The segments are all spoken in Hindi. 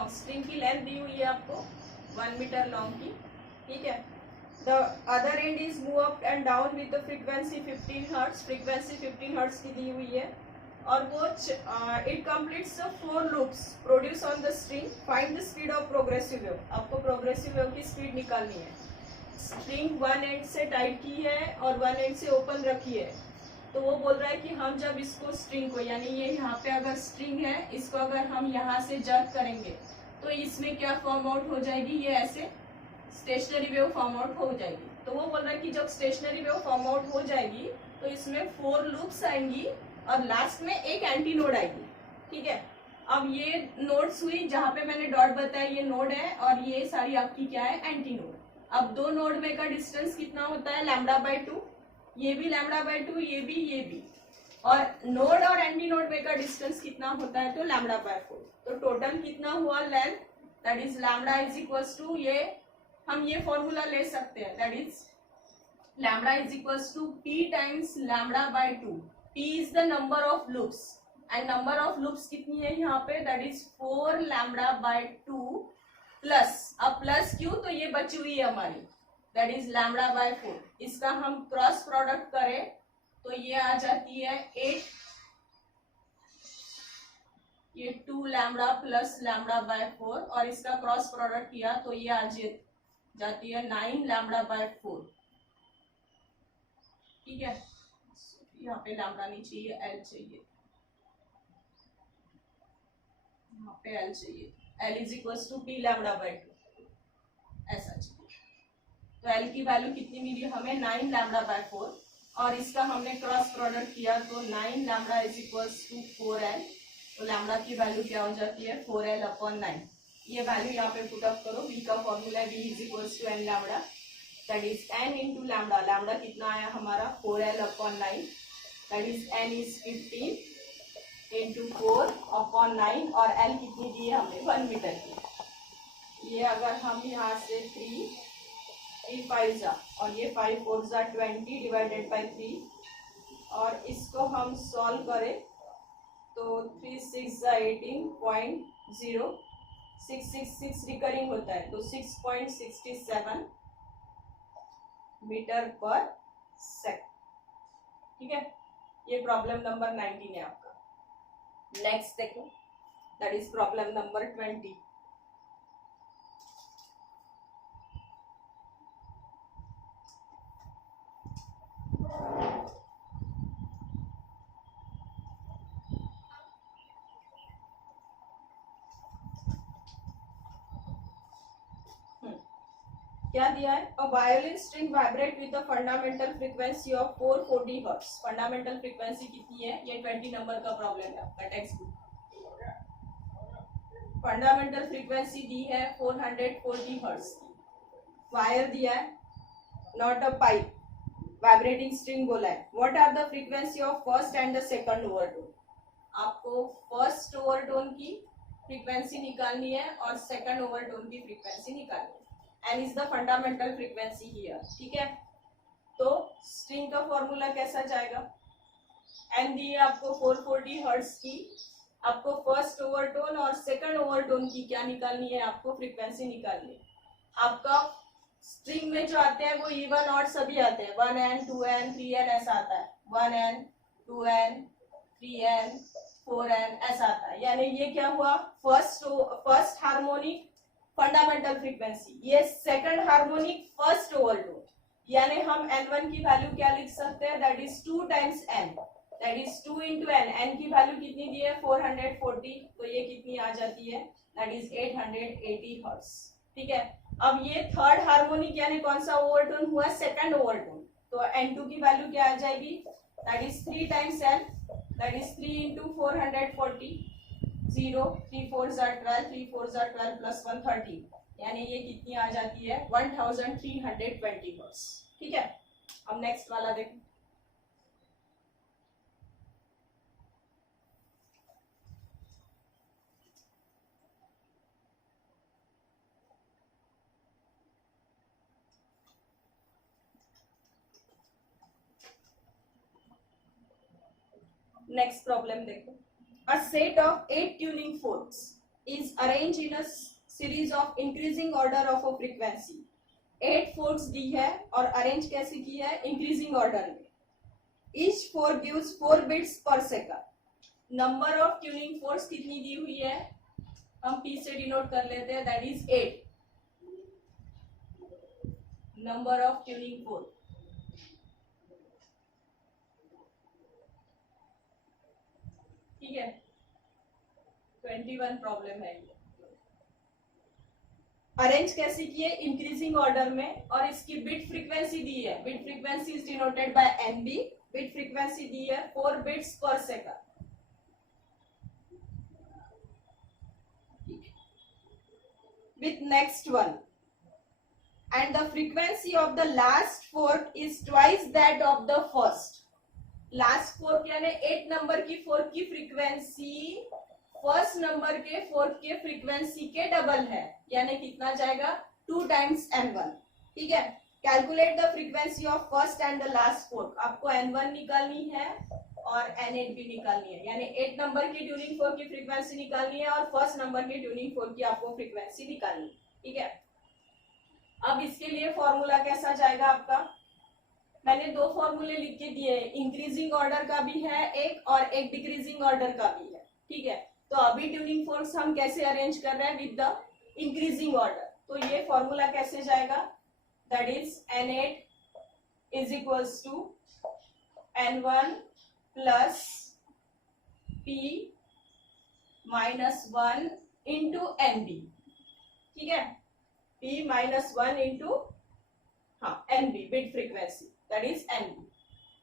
लॉन्ग, स्ट्रिंग की लेंथ दी हुई है आपको 1 मीटर लॉन्ग की, ठीक है। The other and is move up and down with the frequency 15 hertz, frequency 15 hertz की दी हुई है, और वो it completes 4 loops produce on the string, find the speed of progressive wave, आपको प्रोग्रेसिव वेव की स्पीड निकालनी है। स्ट्रिंग वन एंड से टाइट की है और वन एंड से ओपन रखी है, तो वो बोल रहा है कि हम जब इसको स्ट्रिंग को, यानी ये यहाँ पे अगर स्ट्रिंग है, इसको अगर हम यहाँ से जर्क करेंगे तो इसमें क्या फॉर्म आउट हो जाएगी, ये ऐसे स्टेशनरी वेव फॉर्म आउट हो जाएगी। तो वो बोल रहा है कि जब स्टेशनरी वेव फॉर्म आउट हो जाएगी तो इसमें 4 लूप्स आएंगी और लास्ट में एक एंटी नोड आएगी, ठीक है। अब ये नोड्स हुई, जहां पे मैंने डॉट बताया ये नोड है और ये सारी आपकी क्या है, एंटी नोड। अब दो नोड में का डिस्टेंस कितना होता है, λ/2, ये भी λ/2, ये भी, और नोड और एंटी नोड में का डिस्टेंस कितना होता है, तो λ/4। तो टोटल कितना हुआ length, that is lambda is equals to, ये हम ये फॉर्मूला ले सकते हैं, that is lambda is equals to p times λ/2। p is the number of loops and number of loops कितनी है यहाँ पे, दैट इज 4 λ/2 प्लस, अब प्लस क्यों, तो ये बची हुई है हमारी, दैट इज λ/4। इसका हम क्रॉस प्रोडक्ट करें तो ये आ जाती है 8, ये 2 लैम्डा प्लस λ/4, और इसका क्रॉस प्रोडक्ट किया तो ये आ जाती है 9 λ/4, ठीक है। यहाँ पे लैम्डा नहीं चाहिए, एल चाहिए, यहाँ पे एल चाहिए, L is equal to P λ/2, ऐसा चाहिए। तो एल की वैल्यू कितनी मिली हमें, 9 λ/4, और इसका हमने क्रॉस प्रोडक्ट किया तो 9 lambda is equal to 4l, तो लैम्डा की वैल्यू क्या हो जाती है, 4l/9। ये वैल्यू यहाँ पे पुट अप करो, v का formula v is equal to n lambda, that is n into lambda, lambda कितना आया हमारा 4l/9, that is n is 15 into 4/9, और l कितनी दी है हमें 1 मीटर की। ये अगर हम यहाँ से 3 5 जा और ये 5 4 जा 20 डिवाइडेड बाई 3, और इसको हम सॉल्व करें तो 3 6 जा 18.0, 666 रिकरिंग होता है तो 6.67 मीटर पर सेकंड, ठीक है। ये प्रॉब्लम नंबर 19 है आपका। नेक्स्ट देखो, दैट इज प्रॉब्लम नंबर 20। क्या दिया है, a violin string vibrate with the fundamental frequency of 440 hertz. Fundamental frequency कितनी है, ये 20 नंबर का प्रॉब्लम है आपका टेक्स्ट बुक। फंडामेंटल फ्रीक्वेंसी दी है 440 हर्ट्ज की, वायर दिया है, not a pipe, vibrating string बोला है। What are the frequency of first and the second overtone, आपको फर्स्ट ओवरटोन की फ्रीक्वेंसी निकालनी है और सेकंड ओवरटोन की फ्रीक्वेंसी निकालनी है। N is the fundamental frequency here, ठीक है। तो स्ट्रिंग का फॉर्मूला कैसा जाएगा, एन दी है आपको 440 हर्ट्ज की, आपको फर्स्ट ओवरटोन और सेकंड ओवरटोन की क्या निकालनी है, आपको फ्रीक्वेंसी निकालनी है। आपका स्ट्रिंग में जो आते हैं वो इवन ऑड सभी आते हैं, 1n 2n 3n ऐसा आता है, 1n 2n 3n 4n ऐसा आता है। यानी ये क्या हुआ, फर्स्ट हार्मोनिक फंडामेंटल फ्रीक्वेंसी, ये सेकंड हार्मोनिक फर्स्ट ओवरटोन, यानी हम n1 की वैल्यू क्या लिख सकते हैं, that is 2 times n, that is 2 into n। n की वैल्यू कितनी दी है 440, तो ये कितनी आ जाती है, दैट इज 880 हर्ट्ज, ठीक है। अब ये थर्ड हार्मोनिक यानी कौन सा ओवरटोन हुआ, सेकंड ओवरटोन, तो n2 की वैल्यू क्या आ जाएगी, that is 3 times n, that is 3 into 440, 0 3 4 जा 12, 3 4 जा 12 प्लस 130, यानी ये कितनी आ जाती है 1320 हर्ट्ज, ठीक है। अब नेक्स्ट वाला देखो, नेक्स्ट प्रॉब्लम देखो, a set of 8 tuning forks is arranged in a series of increasing order of a frequency. 8 forks दी है और अरेंज कैसे की है, इंक्रीजिंग ऑर्डर में. Each fork gives 4 bits per second. Number of tuning forks कितनी दी हुई है, हम P से डिनोट कर लेते हैं, that is 8. Number of tuning fork. ठीक है, 21 प्रॉब्लम है. अरेंज कैसे किए, इंक्रीजिंग ऑर्डर में, और इसकी बिट फ्रीक्वेंसी दी है. Beat frequency is denoted by NB. Beat frequency दी है 4 beats per second. With next one, and the frequency of the last fork is twice that of the first. Last fork यानी 8 नंबर की फोर्क की फ्रीक्वेंसी फर्स्ट नंबर के फोर्क के फ्रीक्वेंसी के डबल है, यानी कितना जाएगा, 2 टाइम्स n1. ठीक है, calculate the frequency of first and the last fork. आपको n1 निकालनी है और n8 भी निकालनी है, यानी 8 नंबर की ट्यूनिंग फोर्क की फ्रीक्वेंसी निकालनी है और फर्स्ट नंबर की ट्यूनिंग फोर्क की आपको फ्रीक्वेंसी निकालनी है. ठीक है, अब इसके लिए फॉर्मूला कैसा जाएगा आपका, मैंने 2 फॉर्मूले लिख के दिए, इंक्रीजिंग ऑर्डर का भी है एक और एक डिक्रीजिंग ऑर्डर का भी है. ठीक है, तो अभी ट्यूनिंग फोर्क्स हम कैसे अरेंज कर रहे हैं, विद द इंक्रीजिंग ऑर्डर. तो ये फॉर्मूला कैसे जाएगा, that is n8 is equals to n1 plus p minus 1 into nb. ठीक है, p minus 1 into nb bit frequency, that is nb.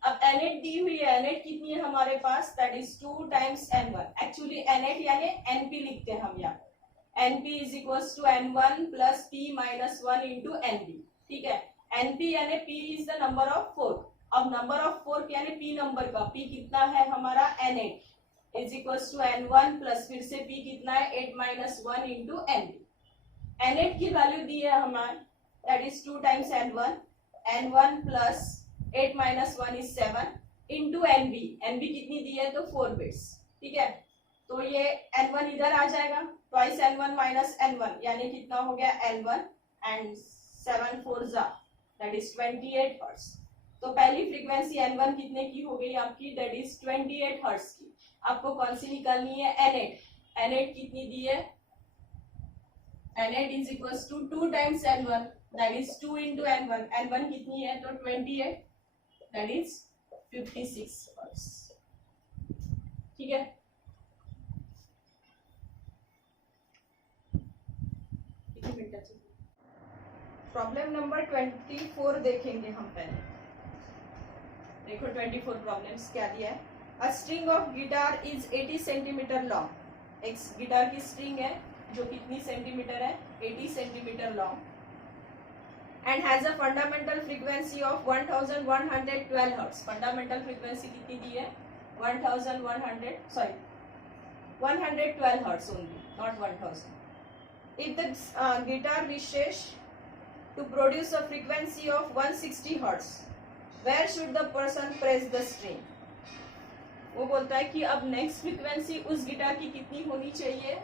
अब n8 दी हुई है, n8 कितनी है हमारे पास, that is 2 times n1. Actually n8 यानी np लिखते हैं हम यहाँ, np is equals to n1 plus p minus 1 into nb. ठीक है, np यानी p is the number of fork. अब नंबर ऑफ फोर्क यानी p नंबर का, p कितना है हमारा n8 is equals to n1 plus फिर से p कितना है 8 माइनस 1 इंटू nb. n8 की वैल्यू दी है हमारे, that is 2 times n1. n1 plus 8 minus 1 is 7 into nb. nb कितनी दी है, तो 4 bits. ठीक है, तो ये n1 इधर आ जाएगा, twice n1 minus n1 यानी कितना हो गया n1 and 7 4 जा, that is 28 hertz. तो पहली फ्रीक्वेंसी n1 कितने की हो गई आपकी, that is 28 hertz की. आपको कौन सी निकालनी है, n8. n8 कितनी दी है, n8 is equals to 2 times n1, that is 2 into n1. n1 कितनी है, तो 28, that is 56 hertz. ठीक है, प्रॉब्लम नंबर 24 देखेंगे हम पहले. देखो 24 प्रॉब्लम्स क्या दिया है. A string of guitar is 80 centimetre long. एक गिटार की स्ट्रिंग है जो कितनी सेंटीमीटर है, 80 centimetre long, and has a fundamental frequency of 1112 hertz. Fundamental frequency कितनी दी है, 112 hertz only, not 1000. If the guitar wishes to produce a frequency of 160 hertz, where should the person press the string? वो बोलता है कि अब नेक्स्ट फ्रीक्वेंसी उस गिटार की कितनी होनी चाहिए,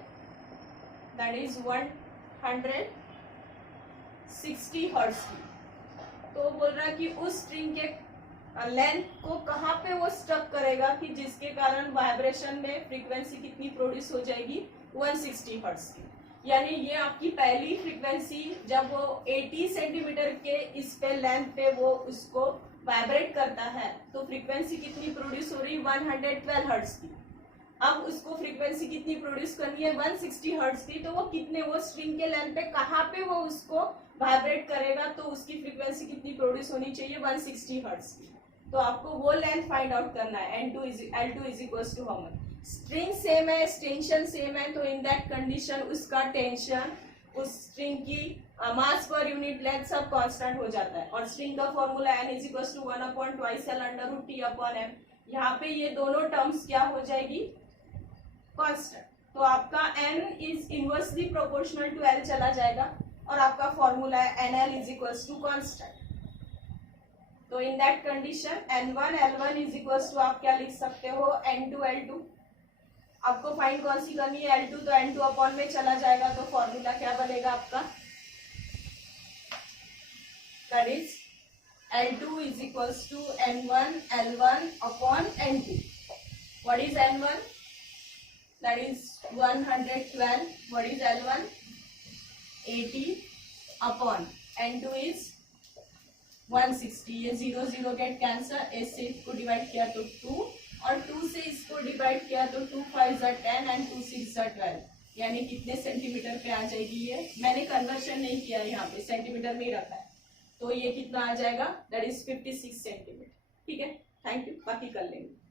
दैट इज 160 हर्ट्ज की. तो बोल रहा है कि उस स्ट्रिंग के लेंथ को कहाँ पे वो स्टक करेगा कि जिसके कारण वाइब्रेशन में फ्रीक्वेंसी कितनी प्रोड्यूस हो जाएगी, 160 हर्ट्ज की. यानी ये आपकी पहली फ्रीक्वेंसी जब वो 80 सेंटीमीटर के इस पे लेंथ पे वो उसको वाइब्रेट करता है तो फ्रीक्वेंसी कितनी प्रोड्यूस हो रही, 112 हर्ट्ज की. अब उसको फ्रीक्वेंसी कितनी प्रोड्यूस करनी है, 160 हर्ट्ज की. तो वो कितने, वो स्ट्रिंग के लेंथ पे कहाँ पे वो उसको वाइब्रेट करेगा, तो उसकी फ्रीक्वेंसी कितनी प्रोड्यूस होनी चाहिए, 160 हर्ट्ज की. तो आपको वो लेंथ फाइंड आउट करना है. L2 is equals to how much. String same है, टेंशन सेम है, तो इन दैट कंडीशन उसका टेंशन, उस स्ट्रिंग की मास पर यूनिट लेंथ सब कांस्टेंट हो जाता है. और स्ट्रिंग का formula n is equals to 1/2l/√t/m. यहाँ पे ये दोनों टर्म्स क्या हो जाएगी, कांस्टेंट. तो आपका n is inversely proportional to l चला जाएगा और आपका फॉर्मूला है nl is equals to constant. तो in that condition n1 l1 is equals to आप क्या लिख सकते हो, n2 l2. आपको फाइंड कौन सी करनी है, L2, तो N2 अपॉन में चला जाएगा, तो फॉर्मूला क्या बनेगा आपका, that is L2 is equals to N1 L1 upon N2. What is N1? That is 112. What is L1? 80 upon N2 is 160. ये 0 0 गेट कैंसर, एस से इसको डिवाइड किया तो 2 और 2 से इसको डिवाइड किया तो 2 5 ज़ा 10 एंड 2 6 ज़ा 12. यानी कितने सेंटीमीटर पे आ जाएगी ये, मैंने कन्वर्शन नहीं किया यहाँ पे, सेंटीमीटर में ही रखा है, तो ये कितना आ जाएगा, दैट इज 56 सेंटीमीटर. ठीक है, थैंक यू, बाकी कर लेंगे.